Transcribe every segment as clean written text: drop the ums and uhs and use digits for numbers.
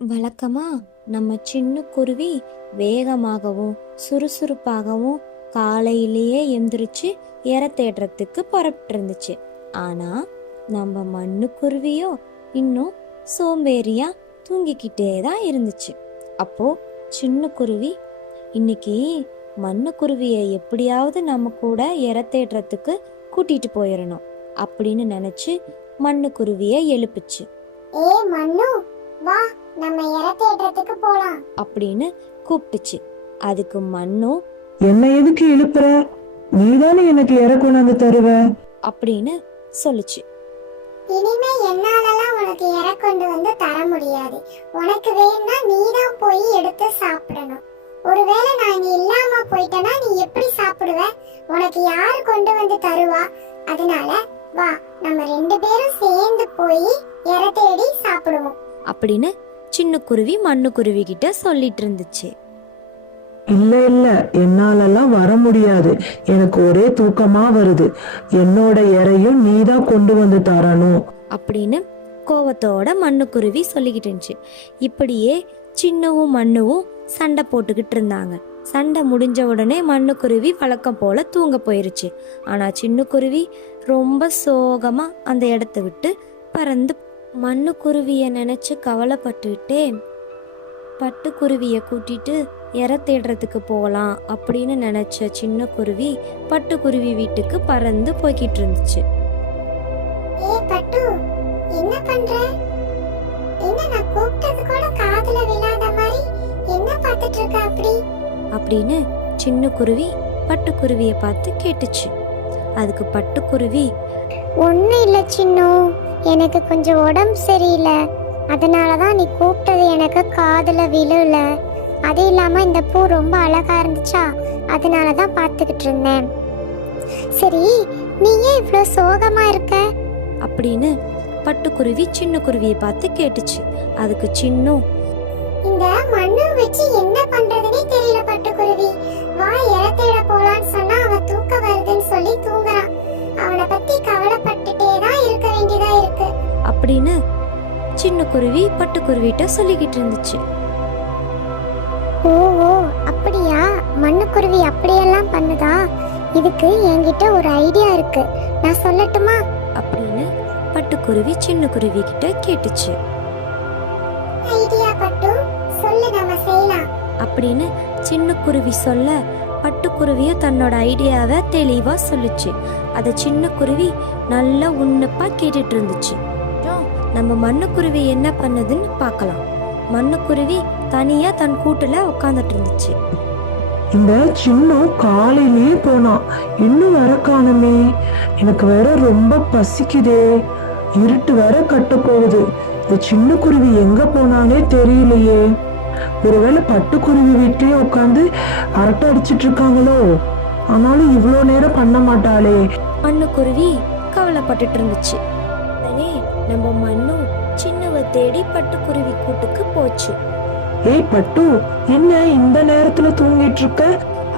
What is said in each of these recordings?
வழக்கமா நம்ம சின்ன குருவி வேகமாகவும் சுறுசுறுப்பாகவும் காலையிலேயே எந்திரிச்சு இரை தேடுறதுக்கு புறப்பட்டு இருந்துச்சு. ஆனா நம்ம மண்ணுக்குருவியோ இன்னும் சோம்பேறியா தூங்கிக்கிட்டே தான் இருந்துச்சு. அப்போ சின்ன குருவி, இன்னைக்கு மண்ணுக்குருவியை எப்படியாவது நம்ம கூட இரை தேடுறதுக்கு கூட்டிட்டு போயிடணும் அப்படின்னு நினைச்சு மண்ணுக்குருவியை எழுப்புச்சு. ஏ மண்ணு, வா நம்ம இரை தேடுறதுக்கு போலாம் அப்படின்னு கூப்பிட்டுச்சு. அதுக்கு மண்ணும், என்ன எதுக்கு எழுப்புற? நீதானே எனக்கு இறை கொண்டாந்து தருவ அப்படின்னு சொல்லுச்சு. இனிமே என்னாலலாம் உனக்கு இரை கொண்டு வந்து தர முடியாது. உனக்கு வேணும்னா நீதான் போய் எடுத்து சாப்பிடணும். ஒருவேளை நான் இங்க இல்லாம போயிட்டேன்னா நீ எப்படி சாப்பிடுவ? உனக்கு யாரு கொண்டு வந்து தருவா? அதனால வா, நம்ம 2 பேரும் சேர்ந்து போய் இரை தேடி சாப்பிடுவோம் அப்படின்னு சின்ன குருவி மண்ணுக்குருவி கிட்ட சொல்லிட்டு இருந்துச்சு. இல்ல இல்ல, என்னாலெல்லாம் வர முடியாது. எனக்கு ஒரே தூக்கமா வருது. என்னோட இறையும் நீதான் கொண்டு வந்து தரணும் அப்படின்னு கோவத்தோட மண்ணுக்குருவி சொல்லிக்கிட்டு இருந்துச்சு. இப்படியே சின்னவும் மண்ணுவும் சண்டை போட்டுக்கிட்டு இருந்தாங்க. சண்டை முடிஞ்ச உடனே மண்ணுக்குருவி வழக்கம் போல தூங்க போயிருச்சு. ஆனா சின்ன குருவி ரொம்ப சோகமா அந்த இடத்த விட்டு பறந்து மண்ணுக்குருவிய நினைச்சு கவலைப்பட்டுக்கிட்டே பட்டுக்குருவிய கூட்டிட்டு இரை தேடுறதுக்கு போகலாம் அப்படின்னு நினைச்ச சின்ன குருவி பட்டுக்குருவி வீட்டுக்கு பறந்து போய்கிட்டு இருந்துச்சு. ஏ பட்டு, என்ன பண்ற? என்ன நான் கூப்பிட்டது கூட காதுல விழாத மாதிரி என்ன பார்த்துட்டு இருக்க அப்படி? அப்படின்னு சின்ன குருவி பட்டுக்குருவிய பார்த்து கேட்டுச்சு. அதுக்கு பட்டுக்குருவி, ஒன்னும் இல்ல சின்னு, எனக்கு கொஞ்சம் உடம்பு சரியில்லை. அதனாலதான் நீ கூப்பிட்டது எனக்கு காதுல விழல. அது இல்லாம இந்த பூ ரொம்ப அழகா இருந்துச்சா, அதனாலதான் பார்த்துக்கிட்டு இருந்தேன். சரி, நீ ஏன் இவ்வளோ சோகமா இருக்க? அப்படின்னு பட்டுக்குருவி சின்ன குருவியை பார்த்து கேட்டுச்சு. அதுக்கு சின்னும், இந்த மண்ணு வச்சு என்ன பண்றதுன்னே தெரியல பட்டுக்குருவி. வா இரை தேட போலான்னு சொன்னா அவன் தூக்க வருதுன்னு சொல்லி தூங்குறான். அவனை பத்தி கவலைப்பட்டுட்டே தான் இருக்க வேண்டியதா இருக்கு அப்படின்னு சின்ன குருவி பட்டுக்குருவிட்ட சொல்லிக்கிட்டு இருந்துச்சு. ஓ ஓ, அப்படியா? மண்ணுக்குருவி அப்படியெல்லாம் பண்ணுதா? இதுக்கு என்கிட்ட ஒரு ஐடியா இருக்கு, நான் சொல்லட்டுமா? அப்படின்னு பட்டுக்குருவி சின்ன குருவி கிட்ட கேட்டுச்சு. ஐடியா பட்டு, சொல்லு, நம்ம செய்யலாம் அப்படின்னு சின்ன குருவி சொல்ல பட்டுக்குருவிய தன்னோட ஐடியாவை தெளிவா சொல்லுச்சு. அத சின்ன குருவி நல்லா உன்னிப்பா கேட்டுட்டு இருந்துச்சு. நம்ம மண்ணுக்குருவி என்ன பண்ணுதுன்னு பார்க்கலாம். மண்ணுக்குருவி தனியா தன் கூட்டுல உட்காந்துட்டு இருந்துச்சு. இந்த சின்ன காலையிலேயே போனா இன்னும் வர காணுமே. எனக்கு வேற ரொம்ப பசிக்குதே. இருட்டு வேற கட்ட போகுது. இந்த சின்ன குருவி எங்க போனானே தெரியலையே. ஒருவேளை பட்டுக்குருவி வீட்லயே உட்காந்து அரட்டை அடிச்சிட்டு இருக்காங்களோ? ஆனாலும் இவ்வளோ நேரம் பண்ண மாட்டாளே. மண்ணுக்குருவி கவலைப்பட்டுட்டு இருந்துச்சு. உடனே நம்ம மண்ணும் சின்னவ தேடி பட்டுக்குருவி கூட்டுக்கு போச்சு. ஏய் பட்டு, என்ன இந்த நேரத்துல தூங்கிட்டு இருக்க?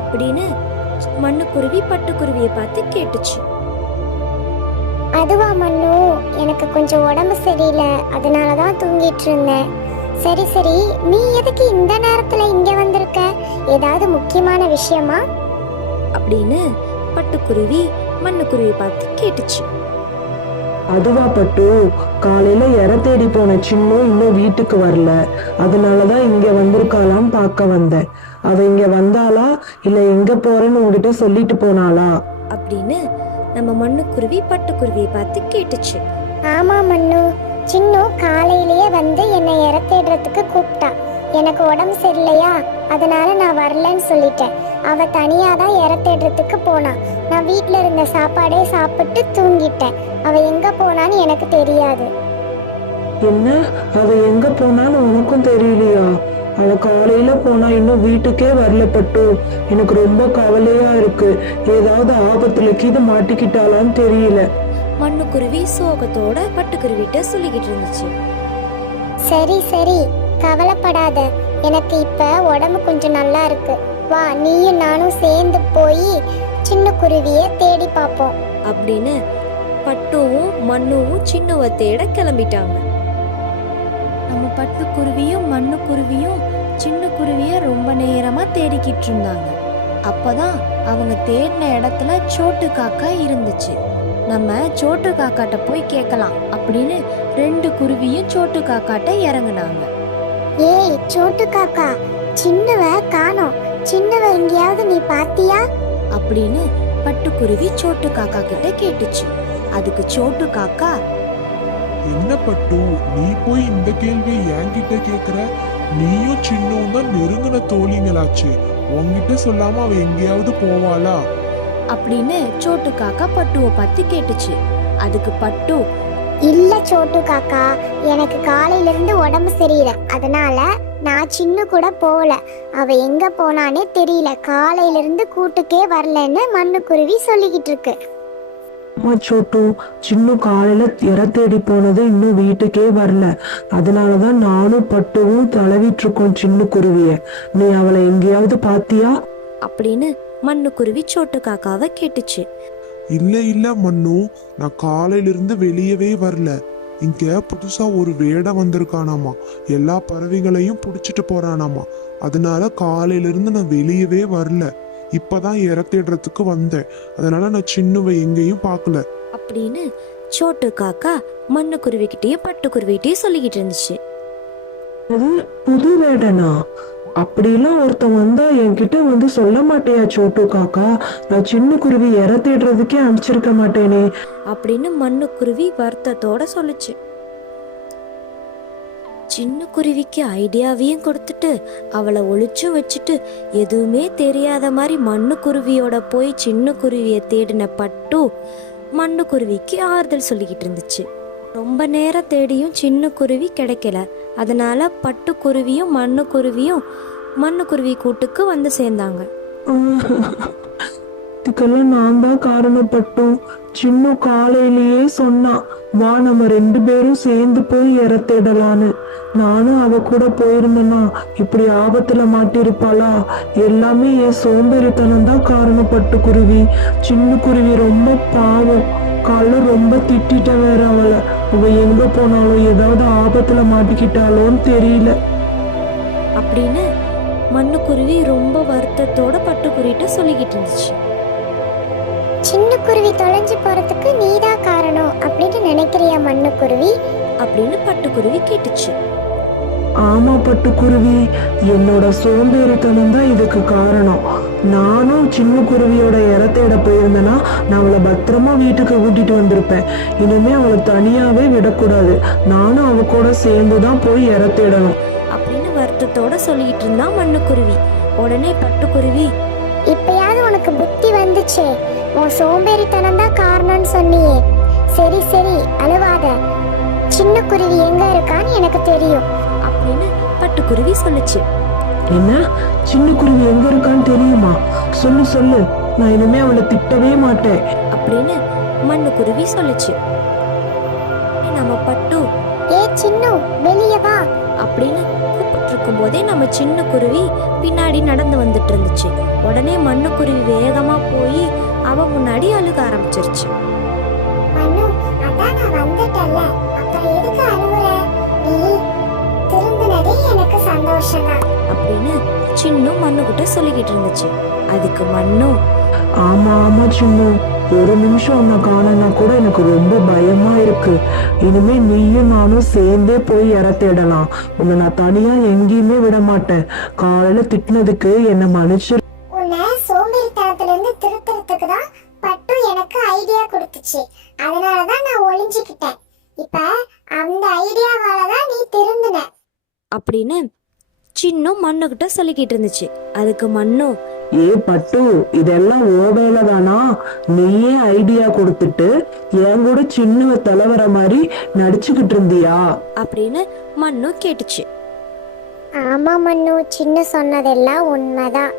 அப்படின்னு மண்ணுக்குருவி பட்டுக்குருவியை பார்த்து கேட்டுச்சு. அதுவா மண்ணு, எனக்கு கொஞ்சம் உடம்பு சரியில்லை, அதனாலதான் தூங்கிட்டு இருந்தேன். சரி சரி, நீ எதுக்கு இந்த நேரத்துல இங்க வந்திருக்க? ஏதாவது முக்கியமான விஷயமா? அப்படின்னு பட்டுக்குருவி மண்ணுக்குருவி பார்த்து கேட்டுச்சு. அதுவா பட்டு, காலையில இரை தேடி போன சின்ன இன்னும் வீட்டுக்கு வரல. அதனாலதான் இங்க வந்திருக்காளான்னு பார்க்க வந்தேன். அவ இங்க வந்தாளா இல்ல எங்க போறேன்னு உங்ககிட்ட சொல்லிட்டு போனாளா அப்படின்னு நம்ம மண்ணுக்குருவி பட்டுக்குருவியை பார்த்து கேட்டுச்சு. ஆமா மண்ணு, சின்னு காலையிலேயே வந்து என்னை இரை தேடுறதுக்கு கூப்பிட்டா. எனக்கு உடம்பு சரியில்லையா, அதனால நான் வரலன்னு சொல்லிட்டேன். அவ தனியா தான் இரை தேடுறதுக்கு போனா. நான் வீட்ல இருந்த சாப்பாடே சாப்பிட்டு தூங்கிட்டேன். அவ எங்க போனான்னு எனக்கு தெரியாது. என்ன, அவ எங்க போனான்னு உனக்கும் தெரியலையா? அவ காலையில போனா இன்னும் வீட்டுக்கே வரல பட்டு. எனக்கு ரொம்ப கவலையா இருக்கு. ஏதாவது ஆபத்துல கீது மாட்டிக்கிட்டாளான்னு தெரியல. மண்ணுக்குருவி சோகத்தோட பட்டுக்குருவிட்ட சொல்லிக்கிட்டு இருந்துச்சு. சரி சரி, கவலைப்படாத. எனக்கு இப்ப உடம்பு கொஞ்சம் நல்லா இருக்கு. வா, நீயும் நானும் சேர்ந்து போய் சின்ன குருவிய தேடி பார்ப்போம் அப்படின்னு பட்டுவும் மண்ணுவும் சின்னவ தேட கிளம்பிட்டாங்க. நம்ம பட்டுக்குருவியும் மண்ணுக்குருவியும் சின்ன குருவிய ரொம்ப நேரமா தேடிக்கிட்டு இருந்தாங்க. அப்பதான் அவங்க தேடின இடத்துல சோட்டு காக்கா இருந்துச்சு. நம்ம சோட்டு காக்காட்ட போய் கேட்கலாம் அப்படின்னு 2 குருவியும் சோட்டு காக்காட்ட இறங்குனாங்க. ஏய் சோட்டு காக்கா, சின்னவ காணோம். சின்னவ எங்கேயாவது நீ பாத்தியா? அப்படின்னு பட்டுக்குருவி சோட்டு காக்கா கிட்ட கேட்டுச்சு. அதுக்கு சோட்டு காக்கா, என்ன பட்டு, நீ போய் இந்த கேள்வியை என்கிட்ட கேக்குற? நீயும் சின்னவும் தான் நெருங்கின தோழிங்களாச்சு. உன்கிட்ட சொல்லாம அவ எங்கேயாவது போவாளா? அப்படின்னு சோட்டு காக்கா பட்டுவை பார்த்து கேட்டுச்சு. அதுக்கு பட்டு, இல்ல சோட்டு காக்கா, எனக்கு காலையில இருந்து உடம்பு சரியில்லை, அதனால நான் சின்ன கூட போகல. அவ எங்க போனானே தெரியல, காலையில இருந்து கூட்டுக்கே வரலன்னு மண்ணுக்குருவி சொல்லிக்கிட்டு இருக்கு. அம்மா சோட்டு, சின்ன காலையில இற தேடி போனது இன்னும் வீட்டுக்கே வரல. அதனாலதான் நானும் பட்டுவும் தளவிட்டு இருக்கோம் சின்ன குருவிய. நீ அவளை எங்கேயாவது பாத்தியா? அப்படின்னு மண்ணுக்குருவி சோட்டு காக்காவை கேட்டுச்சு. இல்ல மண்ணு, நான் காலையில இருந்து வெளியவே வரல. இங்க புதுசா ஒரு வேடம் வந்திருக்கானாமா. எல்லா பறவைகளையும் புடிச்சிட்டு போறானாமா. அதனால காலையில இருந்து நான் வெளியவே வரல. இப்பதான் இற தேடுறதுக்கு வந்தேன். அதனால நான் சின்னவை எங்கேயும் பார்க்கல அப்படின்னு சோட்டு காக்கா மண்ணுக்குருவிக்கிட்டயும் பட்டுக்குருவிகிட்டயும் சொல்லிக்கிட்டு இருந்துச்சு. அது புது வேடனா? அப்படிலாம் ஒருத்தன் வந்தா என்கிட்ட வந்து சொல்ல மாட்டேயா சோட்டு காக்கா? நான் சின்ன குருவி இற தேடுறதுக்கே அனுப்பிச்சிருக்க மாட்டேனே அப்படின்னு மண்ணுக்குருவி வருத்தத்தோட சொல்லுச்சு. சின்ன குருவிக்கு ஐடியாவையும் கொடுத்துட்டு அவளை ஒளிச்சு வச்சுட்டு எதுவுமே தெரியாத மாதிரி மண்ணுக்குருவியோட போய் சின்ன குருவியை தேடின பட்டு மண்ணுக்குருவிக்கு ஆறுதல் சொல்லிக்கிட்டு இருந்துச்சு. ரொம்ப நேரம் தேடியும் சின்ன குருவி கிடைக்கல. அதனால பட்டுக்குருவியும் மண்ணுக்குருவி கூட்டுக்கு வந்து சேர்ந்தாங்க. இதுக்கெல்லாம் நான் தான் காரணப்பட்டோம். சின்ன காலையிலேயே சொன்னா, வா நம்ம 2 பேரும் சேர்ந்து போய் இற தேடலான்னு. நானும் அவ கூட போயிருந்தேன்னா இப்படி ஆபத்துல மாட்டிருப்பாளா? எல்லாமே என் சோம்பேறித்தனம் தான் காரணப்பட்டு குருவி. சின்ன குருவி ரொம்ப பாவம். காலைல ரொம்ப திட்டிட்ட வேற அவளை. அவ எங்க போனாலும் ஏதாவது ஆபத்துல மாட்டிக்கிட்டாலோன்னு தெரியல அப்படின்னு மண்ணுக்குருவி ரொம்ப வருத்தத்தோட பட்டுக்குருவிட்ட சொல்லிக்கிட்டு இருந்துச்சு. சின்ன குருவி தொலைஞ்சு போறதுக்கு நீதான் காரணம் அப்படின்னு நினைக்கிறியா மண்ணுக்குருவி? அப்படின்னு பட்டுக்குருவி கேட்டுச்சு. ஆமா பட்டுக்குருவி, என்னோட சோம்பேறித்தனம் தான் இதுக்கு காரணம். நானும் சின்ன குருவியோட இற தேட போயிருந்தேன்னா நான் அவளை பத்திரமா வீட்டுக்கு கூட்டிட்டு வந்திருப்பேன். இனிமே அவளை தனியாவே விடக்கூடாது. நானும் அவ கூட சேர்ந்துதான் போய் இற தேடணும் அப்படின்னு வருத்தத்தோட சொல்லிக்கிட்டு இருந்தா மண்ணுக்குருவி. உடனே பட்டுக்குருவி, இப்பயாவது உனக்கு புத்தி வந்துச்சே, உன் சோம்பேறித்தனம் தான் காரணம்னு சொன்னியே. சரி சரி அழுவாத, சின்ன குருவி எங்க இருக்கான்னு எனக்கு தெரியும் அப்படின்னு பட்டுக்குருவி சொல்லுச்சு. என்ன, சின்ன குருவி எங்க இருக்கான்னு தெரியுமா? சொல்லு சொல்லு, நான் இனிமே அவளை திட்டவே மாட்டேன் அப்படின்னு மண்ணுக்குருவி சொல்லுச்சு. நம்ம பட்டு, ஏ சின்னு வெளிய வா அப்படின்னு கூப்பிட்டு இருக்கும் போதே நம்ம சின்ன குருவி பின்னாடி நடந்து வந்துட்டு இருந்துச்சு. உடனே மண்ணுக்குருவி வேகமா போய் அவ முன்னாடி அழுக ஆரம்பிச்சிருச்சு. மண்ணு, அதான் நான் வந்துட்டல்ல, அப்புறம் எதுக்கு அழுகுற? நீ திரும்பினதே எனக்கு சந்தோஷம்தான் அப்படின்னு சின்னும் மண்ணுகிட்ட சொல்லிக்கிட்டு இருந்துச்சு. அதுக்கு மண்ணும், ஆமா ஆமா சின்னு, ஒரு நிமிஷம் உன்னை காணனா கூட எனக்கு ரொம்ப பயமா இருக்கு. இனிமே நீயும் நானும் சேர்ந்தே போய் இற தேடலாம். உன்னை நான் தனியா எங்கேயுமே விட மாட்டேன். காலையில திட்டினதுக்கு என்னை மன்னிச்சு. உன்னை சோம்பேறித்தனத்துல இருந்து திருத்துறதுக்கு தான் பட்டு எனக்கு ஐடியா கொடுத்துச்சு. அதனாலதான் நான் ஒளிஞ்சுக்கிட்டேன். இப்ப அந்த ஐடியாவால தான் நீ திருந்தின அப்படின்னு சின்னும் மண்ணுகிட்ட சொல்லிக்கிட்டு இருந்துச்சு. அதுக்கு மண்ணும், ஏ பட்டு, இதெல்லாம் ஓ வேலைதானா? நீயே ஐடியா கொடுத்துட்டு என் கூட சின்ன தலைவர மாதிரி நடிச்சுக்கிட்டு இருந்தியா அப்படின்னு மண்ணும் கேட்டுச்சு. ஆமா மண்ணு, சின்ன சொன்னதெல்லாம் உண்மைதான்.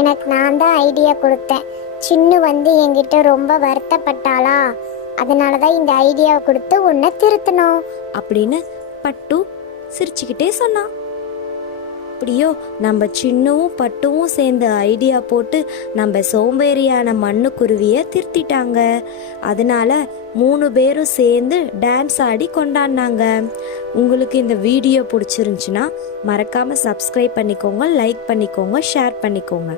எனக்கு நான் தான் ஐடியா கொடுத்தேன். சின்ன வந்து என்கிட்ட ரொம்ப வருத்தப்பட்டாளா, அதனாலதான் இந்த ஐடியாவை கொடுத்து உன்னை திருத்தணும் அப்படின்னு பட்டு சிரிச்சுக்கிட்டே சொன்னான். எப்படியோ நம்ம சின்னவும் பட்டுவும் சேர்ந்து ஐடியா போட்டு நம்ம சோம்பேறியான மண்ணுக்குருவியை திருத்திட்டாங்க. அதனால 3 பேரும் சேர்ந்து டான்ஸ் ஆடி கொண்டாடினாங்க. உங்களுக்கு இந்த வீடியோ பிடிச்சிருந்துச்சுன்னா மறக்காமல் சப்ஸ்கிரைப் பண்ணிக்கோங்க, லைக் பண்ணிக்கோங்க, ஷேர் பண்ணிக்கோங்க.